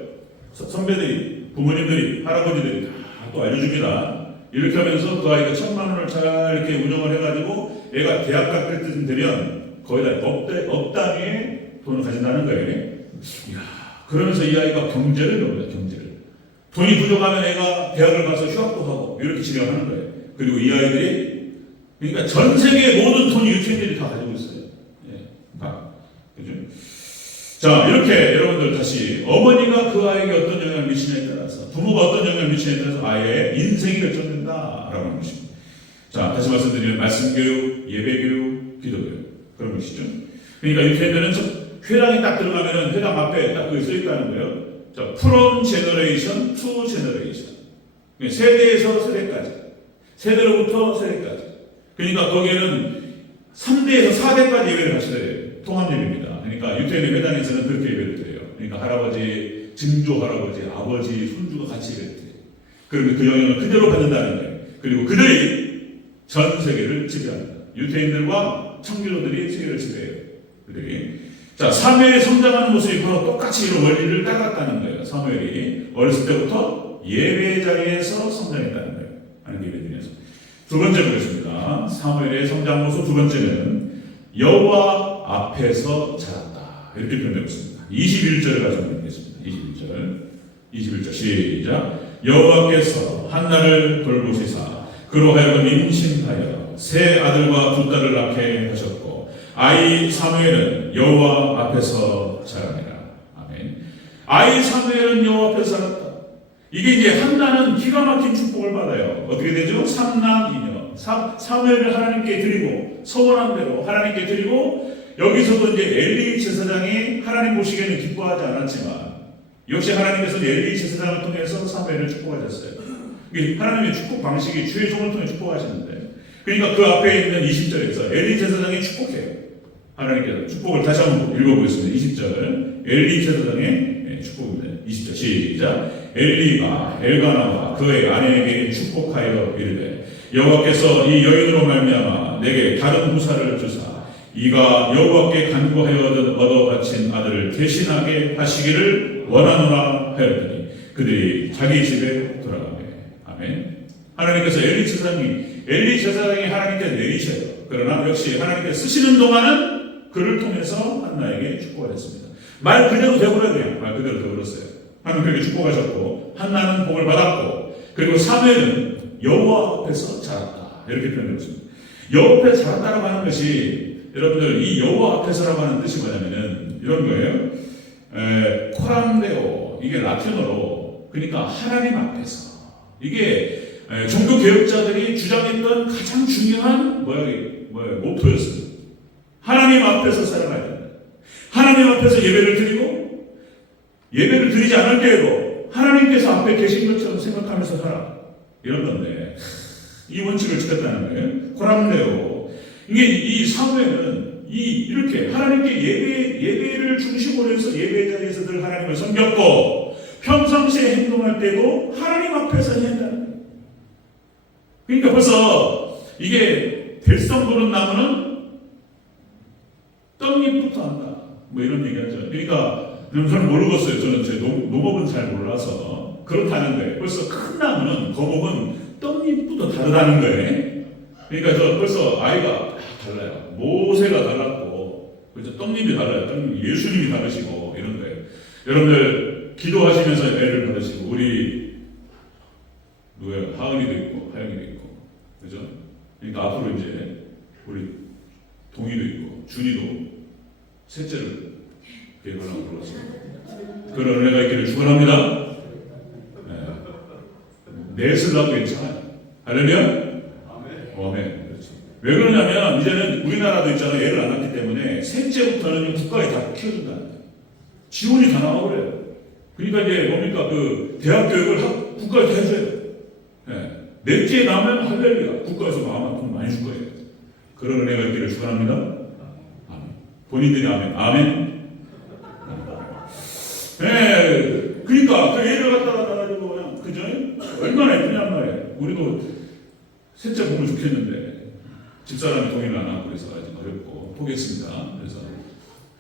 선배들이, 부모님들이, 할아버지들이 다 또 알려줍니다. 이렇게 하면서 그 아이가 1,000만 원을 잘 이렇게 운영을 해가지고 얘가 대학 갈 때쯤 되면 거의 다 억 단위의 돈을 가진다는 거예요. 이야, 그러면서 이 아이가 경제를 배웁니다. 경제를. 돈이 부족하면 애가 대학을 가서 휴학도 하고 이렇게 진행하는 거예요. 그리고 이 아이들이 그러니까 전 세계의 모든 돈 유태인들이 다 가지고 있어요. 다. 그죠? 자, 이렇게 여러분들 다시 어머니가 그 아이에게 어떤 영향을 미치냐에 따라서 부모가 어떤 영향을 미치냐에 따라서 아이의 인생이 결정된다라고 하는 것입니다. 자, 다시 말씀드리면 말씀교육, 예배교육, 기도교육 그런 것이죠. 그러니까 유태인들은 회당에 딱 들어가면은 회당 앞에 딱 그게 써 있다는 거예요. 자, from generation to generation. 세대에서 세대까지. 세대로부터 세대까지. 그러니까 거기에는 3대에서 4대까지 예배를 하셔야 돼요. 통합예배입니다. 그러니까 유태인의 회당에서는 그렇게 예배를 드려요. 그러니까 할아버지, 증조 할아버지, 아버지, 손주가 같이 예배를 드려요. 그러면 그 영향을 그대로 받는다는 거예요. 그리고 그들이 전 세계를 지배합니다. 유태인들과 청교도들이 세계를 지배해요. 그들이. 자, 사무엘이 성장하는 모습이 바로 똑같이 이런 원리를 따랐다는 거예요. 사무엘이 어렸을 때부터 예배 자리에서 성장했다는 거예요. 하는 예배드려서. 두 번째 보겠습니다. 사무엘의 성장 모습 두 번째는 여호와 앞에서 자랐다. 이렇게 표현되고 있습니다. 21절을 가지고 읽겠습니다. 21절 시작. 여호와께서 한나를 돌보시사 그로 하여금 임신하여 세 아들과 두 딸을 낳게 하셨고 아이 사무엘은 여호와 앞에서 자라니라. 아멘. 아이 사무엘은 여호와 앞에서 자랐다. 이게 이제 한나는 기가 막힌 축복을 받아요. 어떻게 되죠? 삼남이녀. 사무엘을 하나님께 드리고 서원한 대로 하나님께 드리고 여기서도 이제 엘리 제사장이 하나님 보시기에는 기뻐하지 않았지만 역시 하나님께서 엘리 제사장을 통해서 사무엘을 축복하셨어요. 하나님의 축복 방식이 주의 종을 통해 축복하시는데 그러니까 그 앞에 있는 20절에서 엘리 제사장이 축복해요. 하나님께서 축복을 다시 한번 읽어보겠습니다. 20절 엘리 제사장의 축복입니다. 20절 시작. 엘리가 엘가나와 그의 아내에게 축복하여 이르되 여호와께서 이 여인으로 말미암아 내게 다른 부사를 주사 이가 여호와께 간구하여 얻어 바친 아들을 대신하게 하시기를 원하노라 하였더니 그들이 자기 집에 돌아가매. 아멘. 하나님께서 엘리 제사장이 하나님께 내리셔요. 그러나 역시 하나님께서 쓰시는 동안은 그를 통해서 한나에게 축복을 했습니다. 말 그대로 되버려요. 그냥 말 그대로 되버렸어요. 하나님께 축복하셨고 한나는 복을 받았고 그리고 사무엘은 여호와 앞에서 자랐다. 이렇게 표현되고 있습니다. 여호와 앞에서 자랐다라고 하는 것이 여러분들 이 여호와 앞에서라고 하는 뜻이 뭐냐면은 이런 거예요. 코란데오 이게 라틴어로 그러니까 하나님 앞에서 이게 종교 개혁자들이 주장했던 가장 중요한 모토였습니다. 하나님 앞에서 살아가야 된다. 하나님 앞에서 예배를 드리고 예배를 드리지 않을 때에도 하나님께서 앞에 계신 것처럼 생각하면서 살아. 이런 건데 이 원칙을 지켰다는 거예요. 코란데오 이게 이 사무엘은 이렇게 하나님께 예배를 중심으로 해서 예배 자리에서 늘 하나님을 섬겼고 평상시에 행동할 때도 하나님 앞에서 한다는 거예요. 그러니까 벌써 이게 될성 부른 나무는 떡잎부터 한다. 뭐 이런 얘기하죠. 그러니까 저는 모르겠어요. 저는 제 농업은 잘 몰라서 그렇다는데 벌써 큰 나무는 거목은 떡잎부터 다르다는 거예요. 그러니까 저 벌써 아이가 달라요. 모세가 달랐고 그죠? 떡잎이 달라요. 떡잎 예수님이 다르시고 이런데 여러분들 기도하시면서 애를 받으시고 우리 누구예요? 하은이도 있고 하영이도 있고 그죠? 그러니까 앞으로 이제 우리 동이도 있고 준이도 셋째를 계획하려고 불렀어요. 그런 은혜가 있기를 축원합니다. 넷을 낳고 괜찮아요. 할렐루야? 아멘. 그렇죠. 왜 그러냐면 이제는 우리나라도 있잖아요. 애를 안 낳기 때문에 셋째부터는 국가에 다 키워준다는 거예요. 지원이 다 나와 그래요. 그러니까 이제 뭡니까 그 대학 교육을 국가에서 해줘요. 넷째 나면 할렐루야. 국가에서 돈 많이 줄 거예요. 그런 은혜가 있기를 축원합니다. 아멘. 본인들이 아멘. 아멘. 그러니까 그 애를 갖다가 가지고 그냥 그죠? 얼마나 예쁘냔 말이에요. 우리도 셋째 보면 좋겠는데 집사람이 동의를 안 하고 그래서 아직 어렵고 포기했습니다. 그래서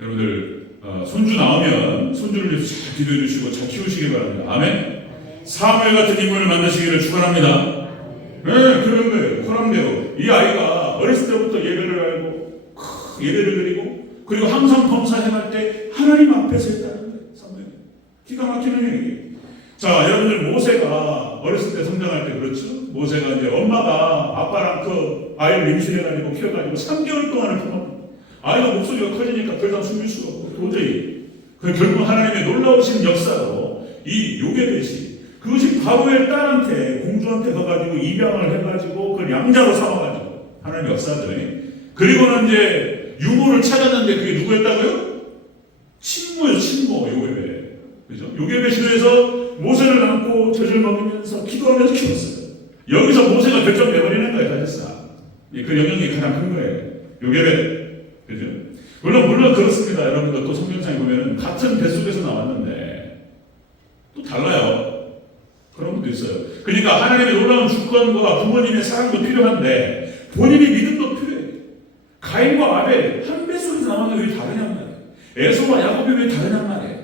여러분들 손주 나오면 손주를 위해서 잘 기도해 주시고 잘 키우시기 바랍니다. 아멘. 사무엘 같은 인물을 만나시기를 축원합니다. 그런 거예요. 호랑대로 이 아이가 어렸을 때부터 예배를 알고 예배를 드리고 그리고 항상 범사 행할 때 하나님 앞에서 했다는 거예요. 사무엘. 기가 막히는 얘기. 자, 여러분들 모세가 어렸을 때 성장할 때 그렇죠. 모세가 이제 엄마가 아빠랑 그 아이를 임신해가지고 키워가지고 3개월 동안을 품었고 아이가 목소리가 커지니까 더 이상 숨길 수가 없고 도저히 결국 하나님의 놀라우신 역사로 이 요게벳이 그것이 바로의 딸한테 공주한테 가가지고 입양을 해가지고 그걸 양자로 삼아가지고 하나님의 역사들이 그리고는 이제 유모를 찾았는데 그게 누구였다고요? 친모예요. 친모 요게벳. 그죠? 요게벳으로 해서 모세를 안고 젖을 먹이면서 기도하면서 키웠어요. 여기서 모세가 결정돼버리는 거예요. 사실상. 그 영향이 가장 큰 거예요. 요게벳. 그죠? 물론 그렇습니다. 여러분들 또 성경상에 보면은 같은 뱃속에서 나왔는데 또 달라요. 그런 것도 있어요. 그러니까 하나님의 놀라운 주권과 부모님의 사랑도 필요한데 본인의 믿음도 필요해요. 가인과 아벨 한 뱃속에서 나왔는데 왜 다르냔 말이에요. 에서와 야곱이 왜 다르냔 말이에요.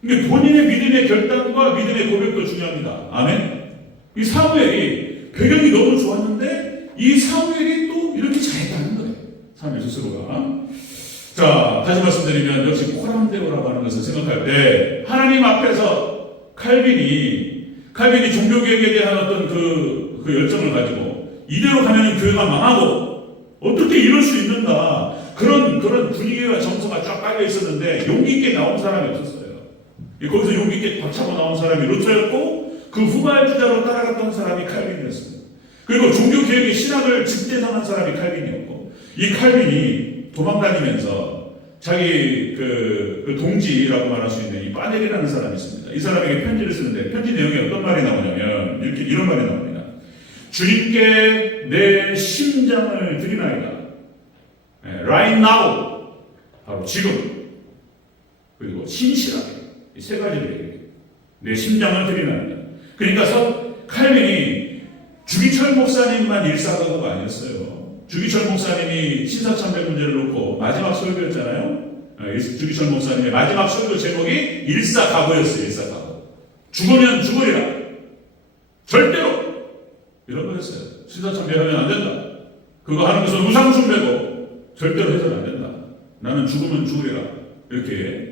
그러니까 본인의 믿음의 결단과 믿음의 고백도 중요합니다. 아멘. 이 사무엘이 배경이 너무 좋았는데 이 사무엘이 또 이렇게 잘했다는 거예요. 사무엘 스스로가. 자, 다시 말씀드리면 역시 코람데오라고 하는 것을 생각할 때 하나님 앞에서 칼빈이 종교개혁에 대한 어떤 그 열정을 가지고 이대로 가면 교회가 망하고 어떻게 이럴 수 있는가 그런 분위기와 정서가 쫙 깔려 있었는데 용기 있게 나온 사람이 없었어요. 거기서 용기 있게 박차고 나온 사람이 루터였고 그 후발주자로 따라갔던 사람이 칼빈이었습니다. 그리고 종교개혁의 신학을 집대성한 사람이 칼빈이었고 이 칼빈이 도망다니면서 자기 그 동지라고 말할 수 있는 이 파넬이라는 사람이 있습니다. 이 사람에게 편지를 쓰는데 편지 내용에 어떤 말이 나오냐면 이런 말이 나옵니다. 주님께 내 심장을 드리나이다. Right now. 바로 지금. 그리고 신실하게. 이 세 가지를 얘기해요. 내 심장을 드리나이다. 그러니까 칼빈이 주기철 목사님만 일사가고가 아니었어요. 주기철 목사님이 신사참배 문제를 놓고 마지막 설교였잖아요. 주기철 목사님의 마지막 설교 제목이 일사가고였어요. 일사가고. 죽으면 죽으리라. 절대로. 이런 거였어요. 신사참배하면 안 된다. 그거 하는 것은 우상숭배고 절대로 해서는 안 된다. 나는 죽으면 죽으리라. 이렇게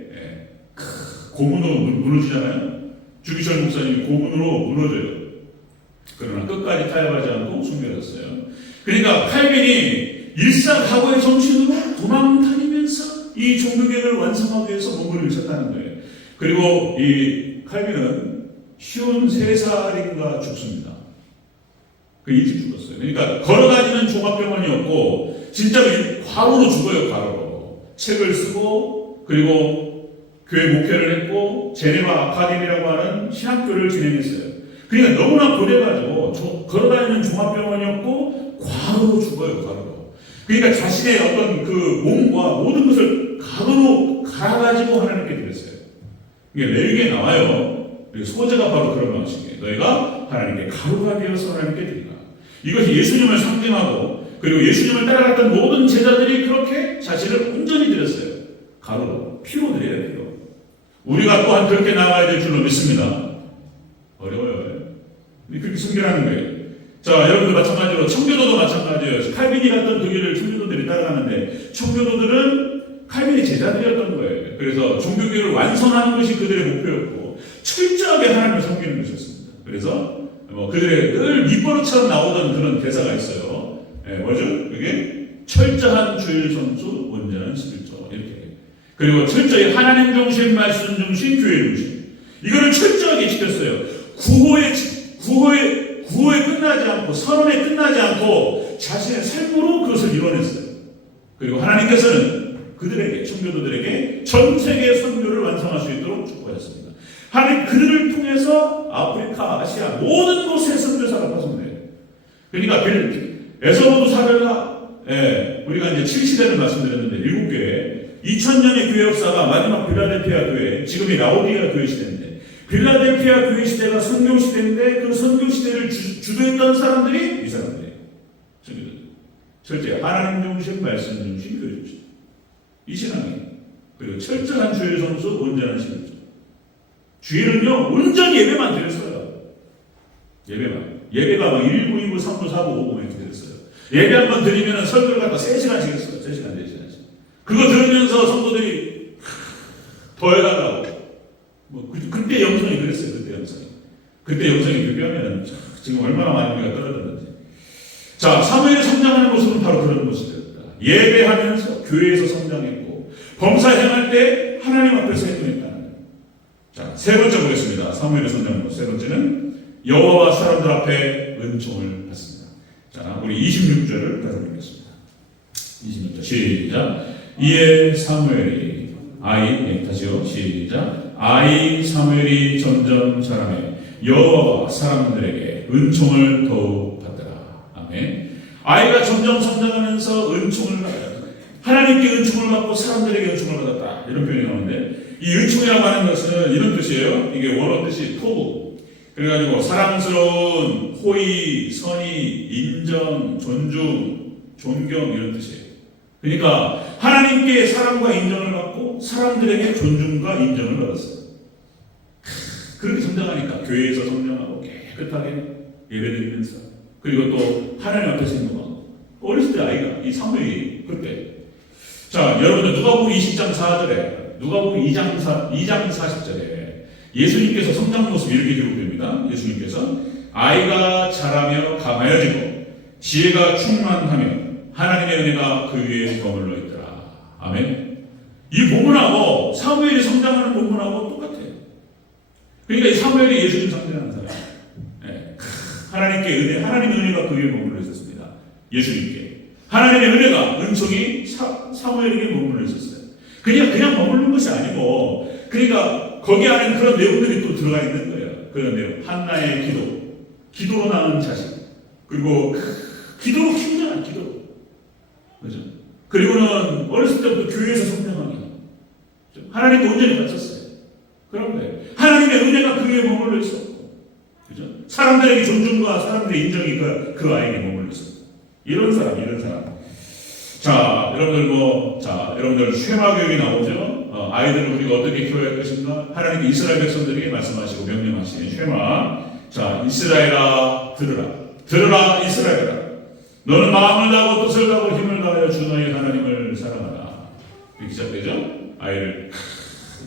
고문으로 무너지잖아요. 주기철 목사님이 고문으로 무너져요. 그러나 끝까지 타협하지 않고 순교했어요. 그러니까 칼빈이 일사각오의 정신으로 도망다니면서 이 종교개혁을 완성하기 위해서 몸부림을 쳤다는 거예요. 그리고 이 칼빈은 53살인가 죽습니다. 그 일찍 죽었어요. 그러니까 걸어다니는 종합병원이었고 진짜로 과로로 죽어요. 과로로. 책을 쓰고 그리고 교회 목회를 했고 제네바 아카데미라고 하는 신학교를 진행했어요. 그러니까 너무나 고돼가지고 걸어다니는 종합병원이었고 과로로 죽어요. 과로로. 그러니까 자신의 어떤 그 몸과 모든 것을 가로로 갈아가지고 하나님께 드렸어요. 이게 레위기에 나와요. 소재가 바로 그런 방식이에요. 너희가 하나님께 가루가 되어서 하나님께 드리라. 이것이 예수님을 상징하고 그리고 예수님을 따라갔던 모든 제자들이 그렇게 자신을 온전히 드렸어요. 가로, 피로 드려야 돼요. 우리가 또한 그렇게 나가야 될 줄로 믿습니다. 어려워요. 근데 그렇게 순결하는 거예요. 자, 여러분들 마찬가지로 청교도도 마찬가지예요. 칼빈이 갔던 그 길을 청교도들이 따라가는데 청교도들은 칼빈의 제자들이었던 거예요. 그래서 종교교를 완성하는 것이 그들의 목표였고 철저하게 하나님을 섬기는 것이었습니다. 그래서 그들의 늘 밑버릇처럼 나오던 그런 대사가 있어요. 뭐죠? 그게 철저한 주일 성수, 온전한 11조 이렇게. 그리고 철저히 하나님 중심, 말씀 중심, 교회 중심. 이거를 철저하게 지켰어요. 구호에 끝나지 않고 선언에 끝나지 않고 자신의 삶으로 그것을 이뤄냈어요. 그리고 하나님께서는 그들에게 청교도들에게 전 세계 선교를 완성할 수 있도록 축복하셨습니다. 하나님 그들을 통해서 아프리카, 아시아 모든 곳에 선교사가 파송돼요. 그러니까 에서도 사별라 우리가 이제 7시대를 말씀드렸는데 7교회 2000년의 교회 역사가 마지막 빌라델피아 교회 지금이 라오디아 교회 시대인데 빌라델피아 교회 시대가 선교 시대인데 그 선교 시대를 주도했던 사람들이 이 사람들이에요. 철저히 하나님 중심, 말씀 중심, 교회 중심. 이 신앙이 그리고 철저한 주일 성수, 온전한 신앙. 주일은요 온전히 예배만 드렸어요. 예배가 막 1부, 2부, 3부, 4부, 5부 이렇게 드렸어요. 예배 한번 드리면 설교를 갖다 3시간씩 했어요. 3시간, 4시간씩. 그거 들으면서 성도들이 더 해달라고. 그때 영성이 그랬어요. 그때 영성이 비교하면 지금 얼마나 많이 우리가 떨어졌는지. 자, 사무엘이 성장하는 모습은 바로 그런 모습이었다. 예배하면서 교회에서 성장했고 범사 행할 때 하나님 앞에서 행동했다는 거예요. 자, 세 번째 보겠습니다. 사무엘이 성장하는 모습. 세 번째는 여호와 사람들 앞에 은총을 받습니다. 자, 우리 26절을 따라 읽겠습니다. 26절 시작. 이에 사무엘이 다시요. 시작. 사무엘이 점점 자라매 여호와가 사람들에게 은총을 더욱 받더라. 아멘. 아이가 점점 성장하면서 은총을 받았다. 하나님께 은총을 받고 사람들에게 은총을 받았다. 이런 표현이 나오는데 이 은총이라고 하는 것은 이런 뜻이에요. 이게 원어 뜻이 토부. 그래가지고 사랑스러운 호의, 선의, 인정, 존중, 존경 이런 뜻이에요. 그러니까 하나님께 사랑과 인정을 받고 사람들에게 존중과 인정을 받았어요. 그렇게 성장하니까 교회에서 성장하고 깨끗하게 예배드리면서 그리고 또 하나님 앞에서 행동하고 어렸을 때 아이가 이 사무엘이 그때 자 여러분들 누가복음 20장 4절에 누가복음 2장 40절에 예수님께서 성장 모습 이렇게 기록됩니다. 예수님께서 아이가 자라며 강하여지고 지혜가 충만하며 하나님의 은혜가 그 위에 머물러 있더라. 아멘. 이 본문하고 사무엘이 성장하는 본문하고 똑같아요. 그러니까 이 사무엘이 예수님 상징하는 사람. 네. 하나님께 은혜, 하나님의 은혜가 그 위에 머물러 있었습니다. 예수님께. 하나님의 은혜가, 은총이 사무엘에게 머물러 있었어요. 그냥 머무르는 것이 아니고, 그러니까 거기 안에는 그런 내용들이 또 들어가 있는 거예요. 그런 내용. 한나의 기도로 낳은 자식, 그리고 기도로 키우잖아, 기도. 그죠? 그리고는 어렸을 때부터 교회에서 성장하기. 하나님도 온전히 바쳤어요. 그런 거예요. 하나님의 은혜가 그 위에 머물러 있었고, 그죠? 사람들에게 존중과 사람들의 인정이 그 아이에게 머물러 있었고. 이런 사람. 자, 여러분들 쉐마 교육이 나오죠? 아이들을 우리가 어떻게 키워야 할 것인가? 하나님이 이스라엘 백성들에게 말씀하시고 명령하시는 쉐마. 자, 이스라엘아, 들으라, 이스라엘아. 너는 마음을 다하고 뜻을 다하고 힘을 다하여 주 너의 하나님을 사랑하라. 이렇게 시작되죠? 아이를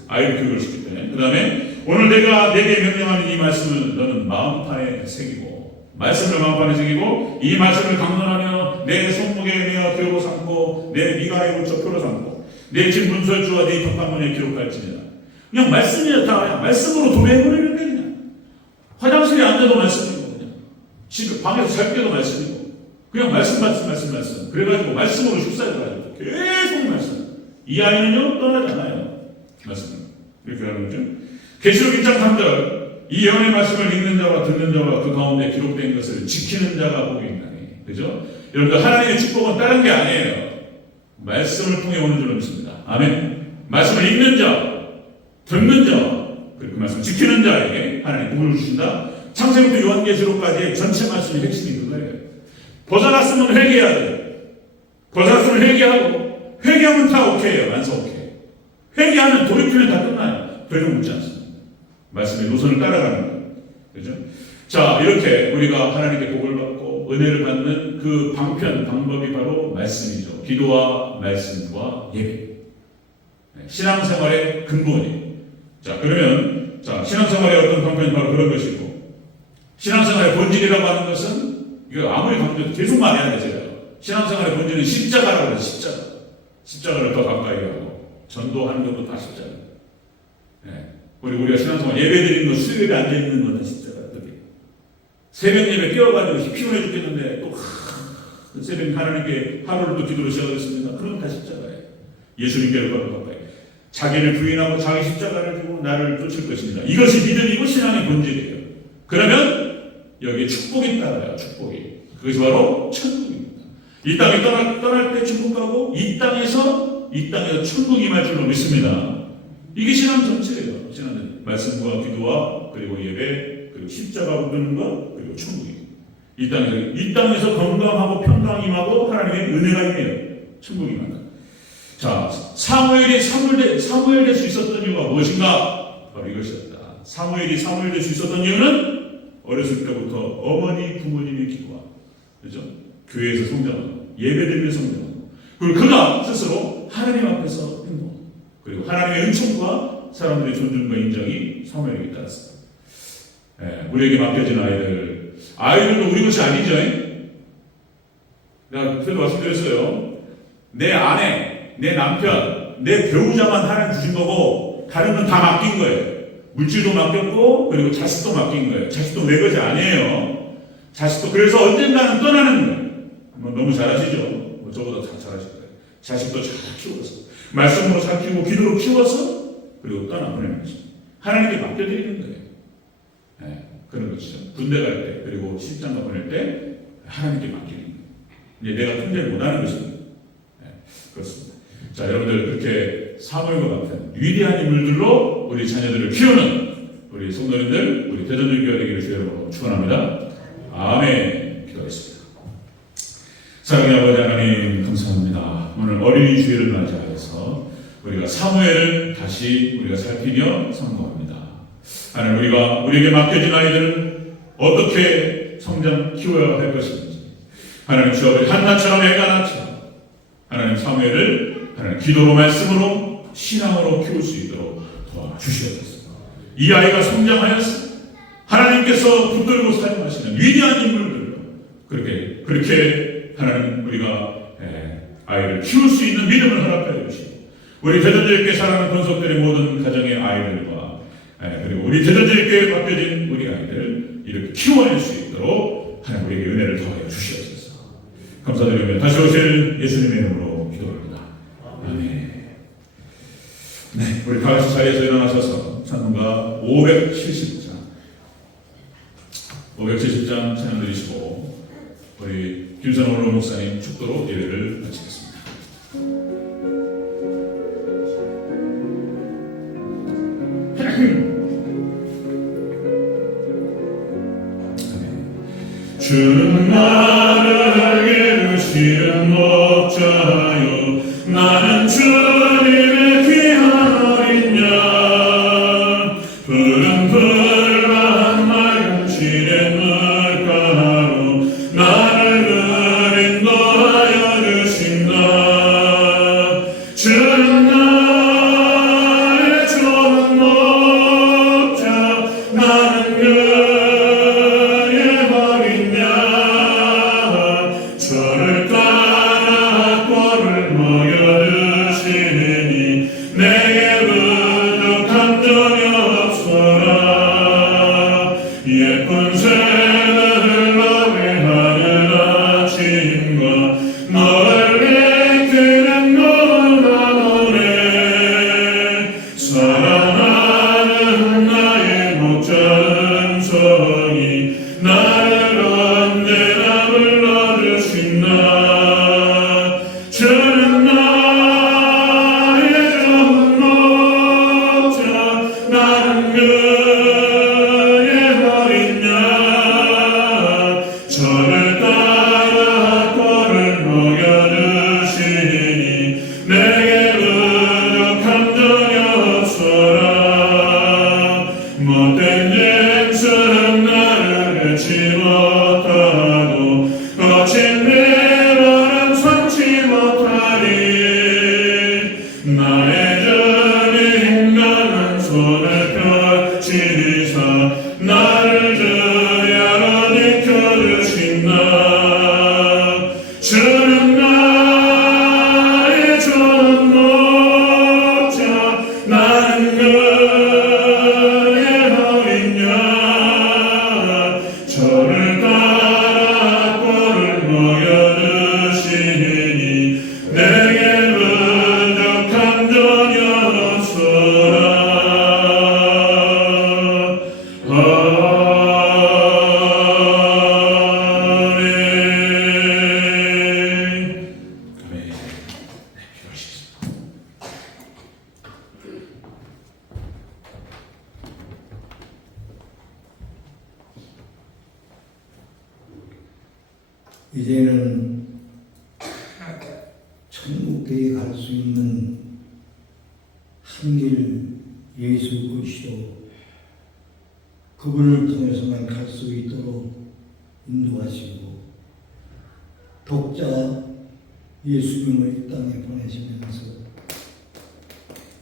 교육을 시킬 때. 그 다음에 오늘 내가 내게 명령하는 이 말씀을 너는 마음판에 새기고 말씀을 마음판에 새기고 이 말씀을 강론하며 내 손목에 메어 기록으로 삼고 내 미가에 붙여 표로 삼고 내 집 문설주와 네 벽판문에 기록할지니라. 그냥 말씀이야. 다 말씀으로 도배해버리는 게 그냥. 화장실에 앉아도 말씀이고 그냥 집 방에서 잘 때도 말씀이고 그냥 말씀. 그래가지고 말씀으로 휩싸여가지고 계속 말씀. 이 아이는요 떠나지 않아요. 말씀. 이렇게 하는 거죠. 계시록 1장 3절 이 예언의 말씀을 읽는 자와 듣는 자와 그 가운데 기록된 것을 지키는 자가 복이 있나니. 그죠? 여러분들 하나님의 축복은 다른 게 아니에요. 말씀을 통해 오는 줄로 믿습니다. 아멘. 말씀을 읽는 자, 듣는 자, 그리고 그 말씀을 지키는 자에게 하나님 복을 주신다. 창세기부터 요한계시록까지의 전체 말씀의 핵심이 그거예요. 벗어났으면 회개해야 돼요. 벗어났으면 회개하고 회개하면 다 오케이예요. 완성 오케이. 회개하면 돌이키면 다 끝나요. 더 이상 묻지 않습니다. 말씀의 노선을 따라가는 거예요. 그죠? 자, 이렇게 우리가 하나님께 복을 받고 은혜를 받는 그 방법이 바로 말씀이죠. 기도와 말씀과 예배. 신앙생활의 근본이에요. 자, 그러면 신앙생활의 어떤 방편이 바로 그런 것이고, 신앙생활의 본질이라고 하는 것은 이거 아무리 강조해도 계속 말해야 되잖아요. 신앙생활의 본질은 십자가라고 해요. 십자가를 더 가까이 하고 전도하는 것도 다 십자가. 우리가 신앙생활 예배 드리는 거 수요일에 앉아 있는 건 다 십자가. 새벽 예배 깨워가지고 피곤해 죽겠는데 또 새벽 하나님께 하루를 또 기도를 시작하겠습니다. 그럼 다 십자가예요. 예수님께로 가까이. 자기를 부인하고 자기 십자가를 두고 나를 쫓을 것입니다. 이것이 믿음이고 신앙의 본질이에요. 그러면 여기에 축복이 따라요. 축복이. 그것이 바로 천국입니다. 이 땅에 떠날 때 천국 가고 이 땅에서 천국 임할 줄로 믿습니다. 이게 신앙 전체예요. 신앙은 말씀과 기도와 그리고 예배 그리고 십자가 붙드는 것 그리고 천국입니다. 이 땅에서 건강하고 평강 임하고 하나님의 은혜가 임해요. 천국이 임한다. 자, 사무엘이 사무엘 될 수 있었던 이유가 무엇인가? 바로 이것이었다. 사무엘이 사무엘 될 수 있었던 이유는 어렸을 때부터 어머니 부모님의 기도와 그죠? 교회에서 성장하고 예배드리며 성장하고 그리고 그가 스스로 하나님 앞에서 행동하고 그리고 하나님의 은총과 사람들의 존중과 인정이 사무엘에게 따랐습니다. 우리에게 맡겨진 아이들도 우리 것이 아니죠. 내가 그때도 말씀드렸어요. 내 아내, 내 남편, 내 배우자만 하나님 주신 거고 다른 건 다 맡긴 거예요. 물질도 맡겼고 그리고 자식도 맡긴 거예요. 자식도 내 것이 아니에요. 자식도 그래서 언젠가는 떠나는 거예요. 너무 잘하시죠? 저보다 다 잘하실 거예요. 자식도 잘 키워서 말씀으로 잘 키우고 기도로 키워서 그리고 떠나보내는 거죠. 하나님께 맡겨드리는 거예요. 그런 것이죠. 군대 갈 때 그리고 십장가 보낼 때 하나님께 맡기는 거예요. 이제 내가 통제를 못하는 것입니다. 그렇습니다. 자, 여러분들 그렇게 사무엘과 같은 위대한 인물들로 우리 자녀들을 키우는 우리 성도님들, 우리 대전절 교회 되기를 주여로 축원합니다. 아멘. 기도하겠습니다. 사랑하는 아버지 하나님 감사합니다. 오늘 어린이 주일을 맞이하여서 우리가 사무엘을 다시 우리가 살피며 선거합니다. 하나님 우리에게 맡겨진 아이들을 어떻게 성장 키워야 할 것인지 하나님 주 아버지 한나처럼 엘가나처럼 하나님 사무엘을 하나님 기도로 말씀으로 신앙으로 키울 수 있도록 도와주시옵소서. 이 아이가 성장하여서 하나님께서 붙들고 사용하시는 위대한 인물들로 그렇게 하나님 우리가 아이를 키울 수 있는 믿음을 허락하여 주시고 우리 대전제일교회 사랑하는 권속들의 모든 가정의 아이들과 그리고 우리 대전제일교회에 맡겨진 우리 아이들 이렇게 키워낼 수 있도록 하나님 우리에게 은혜를 더하여 주시옵소서. 감사드리며 다시 오실 예수님의 이름으로 기도합니다. 아멘. 네, 우리 다 같이 자리에서 일어나셔서 찬송가 570장 찬양 드리시고 우리 김선호 목사님 축도로 예배를 마치겠습니다. 주는 나를 이루시는 목자요 나는 주님의 귀한 어린 양 푸른 풀밭 맑은 시냇 물가로 나를 인도하여 주신다. 주는 나의 좋은 목자 나는 그의 어린 양 저를 따라 꼴을 먹여 드시는 이제는 천국에 갈 수 있는 한 길 예수 그리스도 그분을 통해서만 갈 수 있도록 인도하시고 독자 예수님을 이 땅에 보내시면서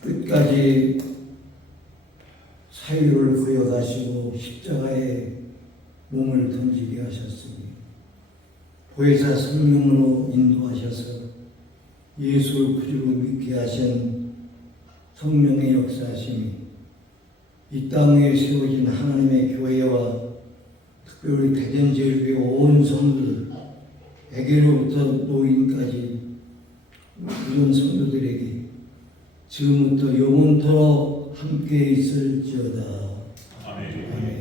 끝까지 사유를 부여가시고 십자가에 몸을 던지게 하셨으니 보혜사 성령으로 인도하셔서 예수를 구주로 믿게 하신 성령의 역사하심이 이 땅에 세워진 하나님의 교회와 특별히 대전제일교회 온 성도들, 애기로부터 노인까지 모든 성도들에게 지금부터 영원토록 함께 있을지어다. 아멘. 아멘.